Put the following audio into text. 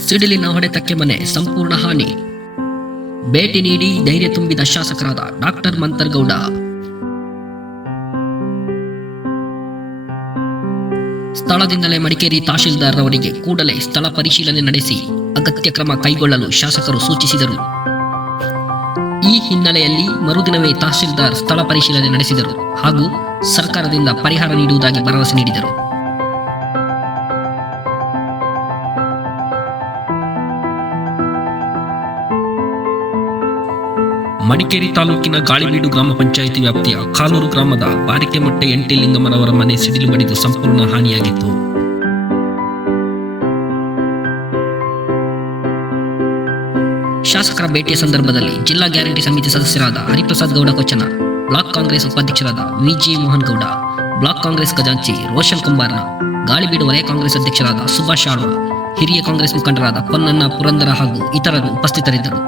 ಸಿಡಿಲಿನ ಹೊಡೆತಕ್ಕೆ ಮನೆ ಸಂಪೂರ್ಣ ಹಾನಿ. ಭೇಟಿ ನೀಡಿ ಧೈರ್ಯ ತುಂಬಿದ ಶಾಸಕರಾದ ಡಾಕ್ಟರ್ ಮಂತರ್ಗೌಡ. ಸ್ಥಳದಿಂದಲೇ ಮಡಿಕೇರಿ ತಹಶೀಲ್ದಾರ್ ಅವರಿಗೆ ಕೂಡಲೇ ಸ್ಥಳ ಪರಿಶೀಲನೆ ನಡೆಸಿ ಅಗತ್ಯ ಕ್ರಮ ಕೈಗೊಳ್ಳಲು ಶಾಸಕರು ಸೂಚಿಸಿದರು. ಈ ಹಿನ್ನೆಲೆಯಲ್ಲಿ ಮರುದಿನವೇ ತಹಶೀಲ್ದಾರ್ ಸ್ಥಳ ಪರಿಶೀಲನೆ ನಡೆಸಿದರು ಹಾಗೂ ಸರ್ಕಾರದಿಂದ ಪರಿಹಾರ ನೀಡುವುದಾಗಿ ಭರವಸೆ ನೀಡಿದರು. ಮಡಿಕೇರಿ ತಾಲೂಕಿನ ಗಾಳಿಬೀಡು ಗ್ರಾಮ ಪಂಚಾಯಿತಿ ವ್ಯಾಪ್ತಿಯ ಕಾಲೂರು ಗ್ರಾಮದ ಬಾರಿಕೆಮಟ್ಟೆ ಎಂಟಿಲಿಂಗಮ್ಮನವರ ಮನೆ ಸಿಡಿಲು ಬಡಿದು ಸಂಪೂರ್ಣ ಹಾನಿಯಾಗಿತ್ತು. ಶಾಸಕರ ಭೇಟಿಯ ಸಂದರ್ಭದಲ್ಲಿ ಜಿಲ್ಲಾ ಗ್ಯಾರಂಟಿ ಸಮಿತಿ ಸದಸ್ಯರಾದ ಹರಿಪ್ರಸಾದ್ ಗೌಡ ಕೊಚ್ಚನ, ಬ್ಲಾಕ್ ಕಾಂಗ್ರೆಸ್ ಉಪಾಧ್ಯಕ್ಷರಾದ ವಿಜಿ ಮೋಹನ್ ಗೌಡ, ಬ್ಲಾಕ್ ಕಾಂಗ್ರೆಸ್ ಖಜಾಂಚಿ ರೋಷನ್ ಕುಂಬಾರ್ನ, ಗಾಳಿಬೀಡು ವಲಯ ಕಾಂಗ್ರೆಸ್ ಅಧ್ಯಕ್ಷರಾದ ಸುಭಾಷ್ ಆಳ್ವ, ಹಿರಿಯ ಕಾಂಗ್ರೆಸ್ ಮುಖಂಡರಾದ ಪೊನ್ನಣ್ಣ ಪುರಂದರ ಹಾಗೂ ಇತರರು ಉಪಸ್ಥಿತರಿದ್ದರು.